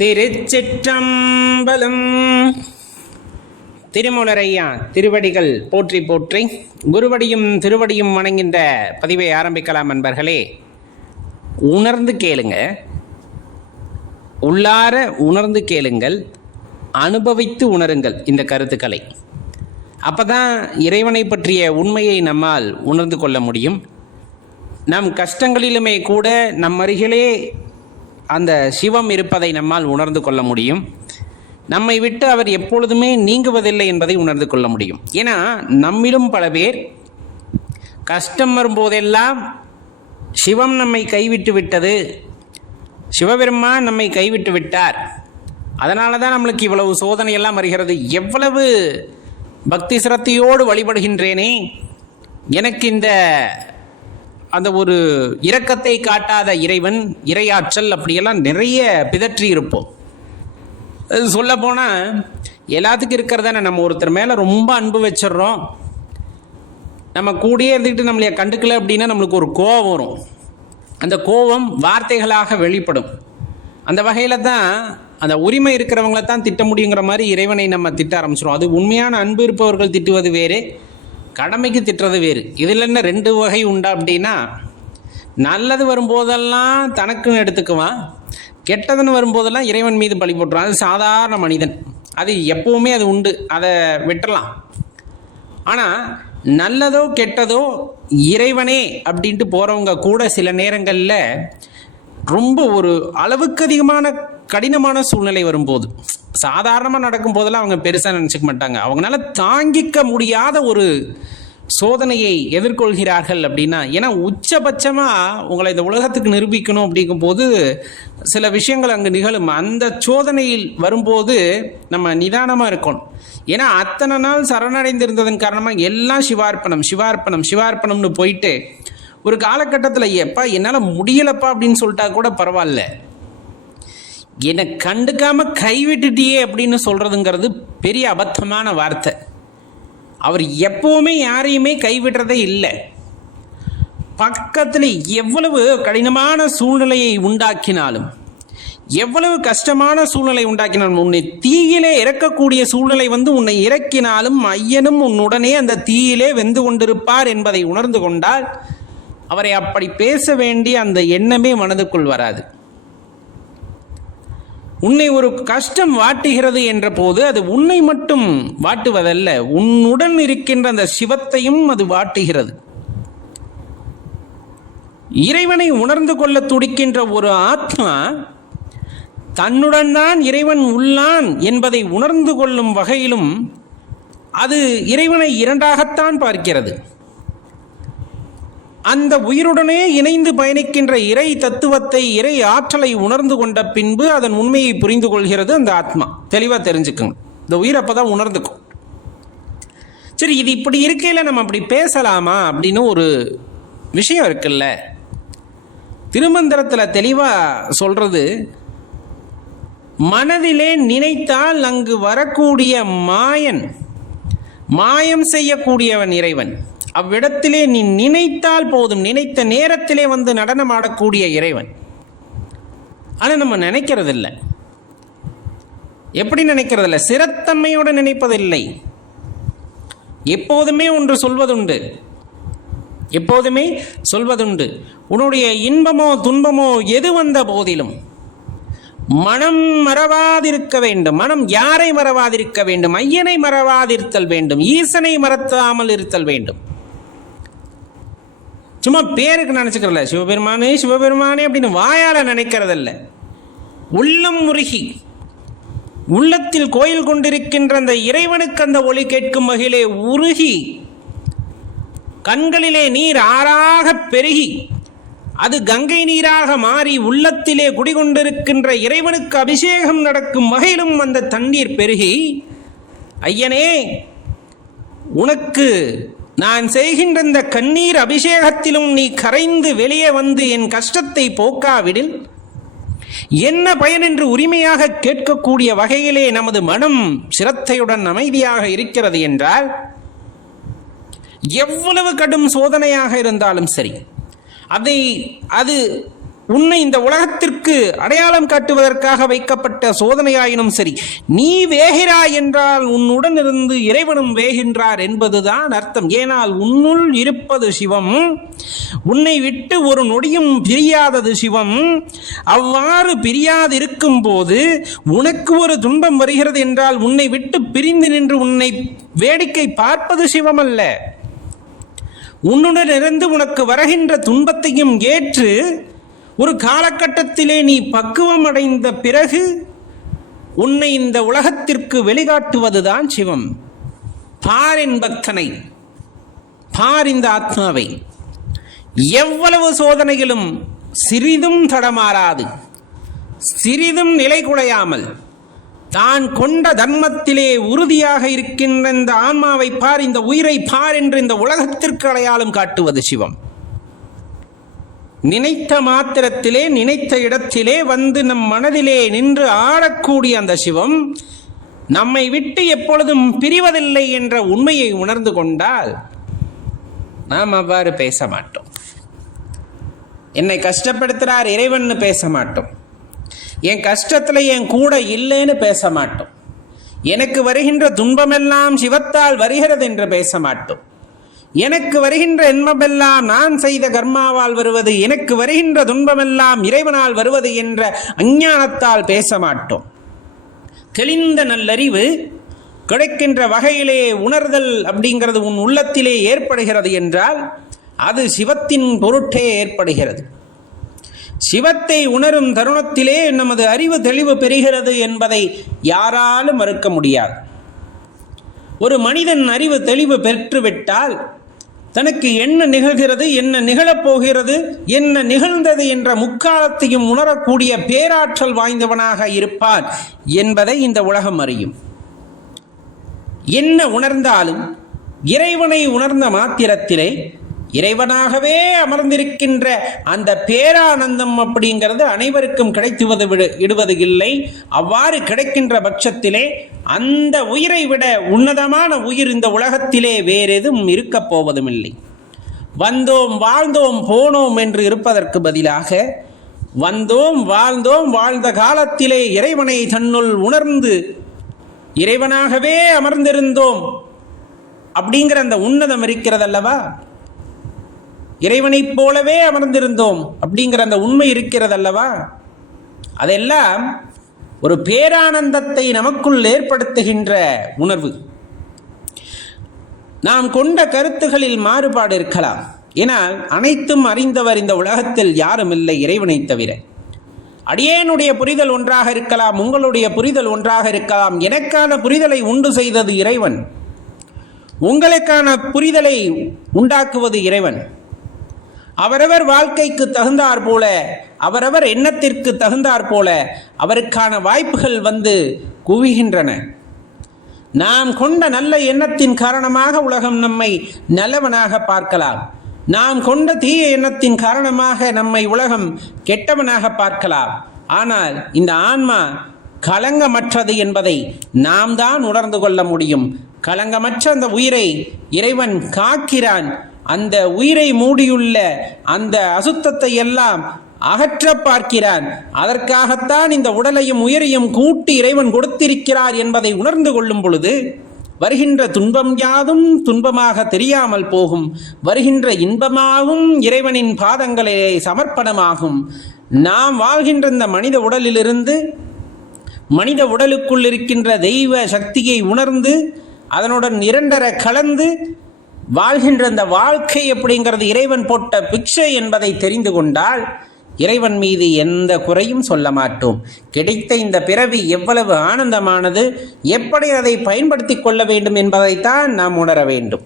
திருச்சிற்றம்பலம். திருமூலரையா திருவடிகள் போற்றி போற்றி, குருவடியும் திருவடியும் வணங்கின்ற பதிவை ஆரம்பிக்கலாம். நண்பர்களே, உணர்ந்து கேளுங்க, உள்ளார உணர்ந்து கேளுங்கள், அனுபவித்து உணருங்கள் இந்த கருத்துக்களை. அப்பதான் இறைவனை பற்றிய உண்மையை நம்மால் உணர்ந்து கொள்ள முடியும். நம் கஷ்டங்களிலுமே கூட நம் அருகிலே அந்த சிவம் இருப்பதை நம்மால் உணர்ந்து கொள்ள முடியும். நம்மை விட்டு அவர் எப்பொழுதுமே நீங்குவதில்லை என்பதை உணர்ந்து கொள்ள முடியும். ஏன்னா நம்மிலும் பல பேர் கஷ்டம் வரும்போதெல்லாம் சிவம் நம்மை கைவிட்டு விட்டது, சிவபெருமான் நம்மை கைவிட்டு விட்டார், அதனால தான் நம்மளுக்கு இவ்வளவு சோதனையெல்லாம் வருகிறது, எவ்வளவு பக்தி சிரத்தையோடு வழிபடுகின்றேனே, எனக்கு அந்த ஒரு இரக்கத்தை காட்டாத இறைவன், இறையாற்றல் அப்படியெல்லாம் நிறைய பிதற்றி இருப்போம். சொல்ல போனால் எல்லாத்துக்கும் இருக்கிறதானே, நம்ம ஒருத்தர் மேலே ரொம்ப அன்பு வச்சிடுறோம், நம்ம கூடயே இருந்துக்கிட்டு நம்மளைய கண்டுக்கல அப்படின்னா நம்மளுக்கு ஒரு கோபம் வரும். அந்த கோபம் வார்த்தைகளாக வெளிப்படும். அந்த வகையில் தான் அந்த உரிமை இருக்கிறவங்கள தான் திட்ட முடியுங்கிற மாதிரி இறைவனை நம்ம திட்ட ஆரம்பிச்சிடும். அது உண்மையான அன்பு இருப்பவர்கள் திட்டுவது வேறு, கடமைக்கு திட்டுறது வேறு. இதில் என்ன ரெண்டு வகை உண்டா அப்படின்னா, நல்லது வரும்போதெல்லாம் தனக்குன்னு எடுத்துக்குவான், கெட்டதுன்னு வரும்போதெல்லாம் இறைவன் மீது பழி போட்டுருவான். அது சாதாரண மனிதன், அது எப்பவுமே அது உண்டு, அதை விட்டுறலாம். ஆனால் நல்லதோ கெட்டதோ இறைவனே அப்படின்ட்டு போகிறவங்க கூட சில நேரங்களில் ரொம்ப ஒரு அளவுக்கு அதிகமான கடினமான சூழ்நிலை வரும்போது, சாதாரணமாக நடக்கும் போதெல்லாம் அவங்க பெருசாக நினச்சிக்க மாட்டாங்க, அவங்களால தாங்கிக்க முடியாத ஒரு சோதனையை எதிர்கொள்கிறார்கள் அப்படின்னா, ஏன்னா உச்சபட்சமாக உங்களை இந்த உலகத்துக்கு நிரூபிக்கணும் அப்படிங்கும்போது சில விஷயங்கள் அங்கே நிகழும். அந்த சோதனையில் வரும்போது நம்ம நிதானமாக இருக்கணும். ஏன்னா அத்தனை நாள் சரணடைந்திருந்ததன் காரணமாக எல்லாம் சிவார்ப்பணம் சிவார்ப்பணம் சிவார்ப்பணம்னு போயிட்டு ஒரு காலகட்டத்தில் எப்பா என்னால் முடியலப்பா அப்படின்னு சொல்லிட்டா கூட பரவாயில்ல, என்னை கண்டுக்காம கைவிட்டுட்டியே அப்படின்னு சொல்றதுங்கிறது பெரிய அபத்தமான வார்த்தை. அவர் எப்பவுமே யாரையுமே கைவிடுறதே இல்லை. பக்கத்தில் எவ்வளவு கடினமான சூழ்நிலையை உண்டாக்கினாலும், எவ்வளவு கஷ்டமான சூழ்நிலை உண்டாக்கினாலும், உன்னை தீயிலே இறக்கக்கூடிய சூழ்நிலை உன்னை இறக்கினாலும் ஐயனும் உன்னுடனே அந்த தீயிலே வெந்து கொண்டிருப்பார் என்பதை உணர்ந்து கொண்டால் அவரை அப்படி பேச வேண்டிய அந்த எண்ணமே மனதுக்குள் வராது. உன்னை ஒரு கஷ்டம் வாட்டுகிறது என்ற போது அது உன்னை மட்டும் வாட்டுவதல்ல, உன்னுடன் இருக்கின்ற அந்த சிவத்தையும் அது வாட்டுகிறது. இறைவனை உணர்ந்து கொள்ள துடிக்கின்ற ஒரு ஆத்மா தன்னுடன் தான் இறைவன் உள்ளான் என்பதை உணர்ந்து கொள்ளும் வகையிலும் அது இறைவனை இரண்டாகத்தான் பார்க்கிறது. அந்த உயிருடனே இணைந்து பயணிக்கின்ற இறை தத்துவத்தை, இறை ஆற்றலை உணர்ந்து கொண்ட பின்பு அதன் உண்மையை புரிந்து கொள்கிறது அந்த ஆத்மா. தெளிவாக தெரிஞ்சுக்குங்க, இந்த உயிர் அப்பதான் உணர்ந்துக்கும். சரி, இது இப்படி இருக்கையில் நம்ம அப்படி பேசலாமா அப்படின்னு ஒரு விஷயம் இருக்குல்ல. திருமந்திரத்தில் தெளிவாக சொல்றது, மனதிலே நினைத்தால் அங்கு வரக்கூடிய மாயம் செய்யக்கூடியவன் இறைவன். அவ்விடத்திலே நீ நினைத்தால் போதும், நினைத்த நேரத்திலே நடனம் ஆடக்கூடிய இறைவன். ஆனால் நம்ம நினைக்கிறதில்லை. எப்படி நினைக்கிறதில்லை? சிரத்தன்மையோடு நினைப்பதில்லை. எப்போதுமே ஒன்று சொல்வதுண்டு, உன்னுடைய இன்பமோ துன்பமோ எது வந்த போதிலும் மனம் மறவாதிருக்க வேண்டும். மனம் யாரை மறவாதிருக்க வேண்டும்? ஐயனை மறவாதிருத்தல் வேண்டும், ஈசனை மறத்தாமல் இருத்தல் வேண்டும். சும்மா பேருக்கு நினைச்சுக்கிறல, சிவபெருமானே அப்படின்னு வாயால நினைக்கிறதில்ல. உள்ளம் முருகி உள்ளத்தில் கோயில் கொண்டிருக்கின்ற அந்த இறைவனுக்கு அந்த ஒளி கேட்கும் வகையிலே உருகி, கண்களிலே நீர் ஆறாக பெருகி அது கங்கை நீராக மாறி உள்ளத்திலே குடிகொண்டிருக்கின்ற இறைவனுக்கு அபிஷேகம் நடக்கும் வகையிலும் அந்த தண்ணீர் பெருகி, ஐயனே உனக்கு நான் செய்கின்ற இந்த கண்ணீர் அபிஷேகத்திலும் நீ கரைந்து வெளியே என் கஷ்டத்தை போக்காவிடில் என்ன பயன் என்று உரிமையாக கேட்கக்கூடிய வகையிலே நமது மனம் சிரத்தையுடன் அமைதியாக இருக்கிறது என்றால், எவ்வளவு கடும் சோதனையாக இருந்தாலும் சரி, அது உன்னை இந்த உலகத்திற்கு அடையாளம் காட்டுவதற்காக வைக்கப்பட்ட சோதனையாயினும் சரி, நீ வேகிறாய் என்றால் உன்னுடன் இருந்து இறைவனும் வேகின்றார் என்பதுதான் அர்த்தம். ஏனால் உன்னுள் இருப்பது சிவம், உன்னை விட்டு ஒரு நொடியும் பிரியாதது சிவம். அவ்வாறு பிரியாதிருக்கும் போது உனக்கு ஒரு துன்பம் வருகிறது என்றால் உன்னை விட்டு பிரிந்து நின்று உன்னை வேடிக்கை பார்ப்பது சிவம் அல்ல. உன்னுடன் இருந்து உனக்கு வருகின்ற துன்பத்தையும் ஏற்று ஒரு காலகட்டத்திலே நீ பக்குவம் அடைந்த பிறகு உன்னை இந்த உலகத்திற்கு வெளிக்காட்டுவதுதான் சிவம். பார் என் பக்தனை, பார் இந்த ஆத்மாவை, எவ்வளவு சோதனைகளும் சிறிதும் தடமாறாது, சிறிதும் நிலை குலையாமல் தான் கொண்ட தர்மத்திலே உறுதியாக இருக்கின்ற இந்த ஆன்மாவை பார், இந்த உயிரை பார் என்று இந்த உலகத்திற்கு அடையாளம் காட்டுவது சிவம். நினைத்த மாத்திரத்திலே நினைத்த இடத்திலே வந்து நம் மனதிலே நின்று ஆடக்கூடிய அந்த சிவம் நம்மை விட்டு எப்பொழுதும் பிரிவதில்லை என்ற உண்மையை உணர்ந்து கொண்டால் நாம் அவ்வாறு பேச மாட்டோம். என்னை கஷ்டப்படுத்துகிறார் இறைவன் பேச மாட்டோம். என் கஷ்டத்தில் என் கூட இல்லைன்னு பேச மாட்டோம். எனக்கு வருகின்ற துன்பமெல்லாம் சிவத்தால் வருகிறது என்று பேச மாட்டோம். எனக்கு வருகின்ற இன்பமெல்லாம் நான் செய்த கர்மாவால் வருவது, எனக்கு வருகின்ற துன்பமெல்லாம் இறைவனால் வருவது என்ற அஞ்ஞானத்தால் பேச மாட்டோம். தெளிந்த நல்லறிவு கிடைக்கின்ற வகையிலே உணர்தல் அப்படிங்கிறது உன் உள்ளத்திலே ஏற்படுகிறது என்றால் அது சிவத்தின் பொருட்டே ஏற்படுகிறது. சிவத்தை உணரும் தருணத்திலே நமது அறிவு தெளிவு பெறுகிறது என்பதை யாராலும் மறுக்க முடியாது. ஒரு மனிதன் அறிவு தெளிவு பெற்றுவிட்டால் தனக்கு என்ன நிகழ்கிறது, என்ன நிகழப்போகிறது, என்ன நிகழ்ந்தது என்ற முக்காலத்தையும் உணரக்கூடிய பேராற்றல் வாய்ந்தவனாக இருப்பான் என்பதை இந்த உலகம் அறியும். என்ன உணர்ந்தாலும் இறைவனை உணர்ந்த மாத்திரத்திலே இறைவனாகவே அமர்ந்திருக்கின்ற அந்த பேரானந்தம் அப்படிங்கிறது அனைவருக்கும் கிடைத்துவது இல்லை. அவ்வாறு கிடைக்கின்ற பட்சத்திலே அந்த உயிரை விட உன்னதமான உயிர் இந்த உலகத்திலே வேறெதும் இருக்கப் போவதும் இல்லை. வந்தோம் வாழ்ந்தோம் போனோம் என்று இருப்பதற்கு பதிலாக வந்தோம் வாழ்ந்தோம், வாழ்ந்த காலத்திலே இறைவனை தன்னுள் உணர்ந்து இறைவனாகவே அமர்ந்திருந்தோம் அப்படிங்கிற அந்த உன்னதம் இருக்கிறதல்லவா, இறைவனைப் போலவே அமர்ந்திருந்தோம் அப்படிங்கிற அந்த உண்மை இருக்கிறதல்லவா, அதெல்லாம் ஒரு பேரானந்தத்தை நமக்குள் ஏற்படுத்துகின்ற உணர்வு. நாம் கொண்ட கருத்துகளில் மாறுபாடு இருக்கலாம். ஏனால் அனைத்தும் அறிந்தவர் இந்த உலகத்தில் யாரும் இல்லை இறைவனை தவிர. அடியேனுடைய புரிதல் ஒன்றாக இருக்கலாம், உங்களுடைய புரிதல் ஒன்றாக இருக்கலாம். எனக்கான புரிதலை உண்டு செய்தது இறைவன், உங்களுக்கான புரிதலை உண்டாக்குவது இறைவன். அவரவர் வாழ்க்கைக்கு தகுந்தாற் போல, அவரவர் எண்ணத்திற்கு தகுந்தாற் போல அவருக்கான வாய்ப்புகள் வந்து குவிகின்றன. நாம் கொண்ட நல்ல எண்ணத்தின் காரணமாக உலகம் நம்மை நல்லவனாக பார்க்கலாம். நாம் கொண்ட தீய எண்ணத்தின் காரணமாக நம்மை உலகம் கெட்டவனாக பார்க்கலாம். ஆனால் இந்த ஆன்மா களங்கமற்றது என்பதை நாம் தான் உணர்ந்து கொள்ள முடியும். களங்கமற்ற அந்த உயிரை இறைவன் காக்கிறான். அந்த உயிரை மூடியுள்ள அந்த அசுத்தத்தை எல்லாம் அகற்ற பார்க்கிறான். அதற்காகத்தான் இந்த உடலையும் உயிரையும் கூட்டி இறைவன் கொடுத்திருக்கிறார் என்பதை உணர்ந்து கொள்ளும் பொழுது வருகின்ற துன்பம் யாதும் துன்பமாக தெரியாமல் போகும். வருகின்ற இன்பமாகவும் இறைவனின் பாதங்களே சமர்ப்பணமாகும். நாம் வாழ்கின்ற இந்த மனித உடலிலிருந்து மனித உடலுக்குள் இருக்கின்ற தெய்வ சக்தியை உணர்ந்து அதனுடன் இரண்டர கலந்து வாழ்கின்ற அந்த வாழ்க்கை அப்படிங்கிறது இறைவன் போட்ட பிக்ஷை என்பதை தெரிந்து கொண்டால் இறைவன் மீது எந்த குறையும் சொல்ல மாட்டோம். கிடைத்த இந்த பிறவி எவ்வளவு ஆனந்தமானது, எப்படி அதை பயன்படுத்தி கொள்ள வேண்டும் என்பதைத்தான் நாம் உணர வேண்டும்.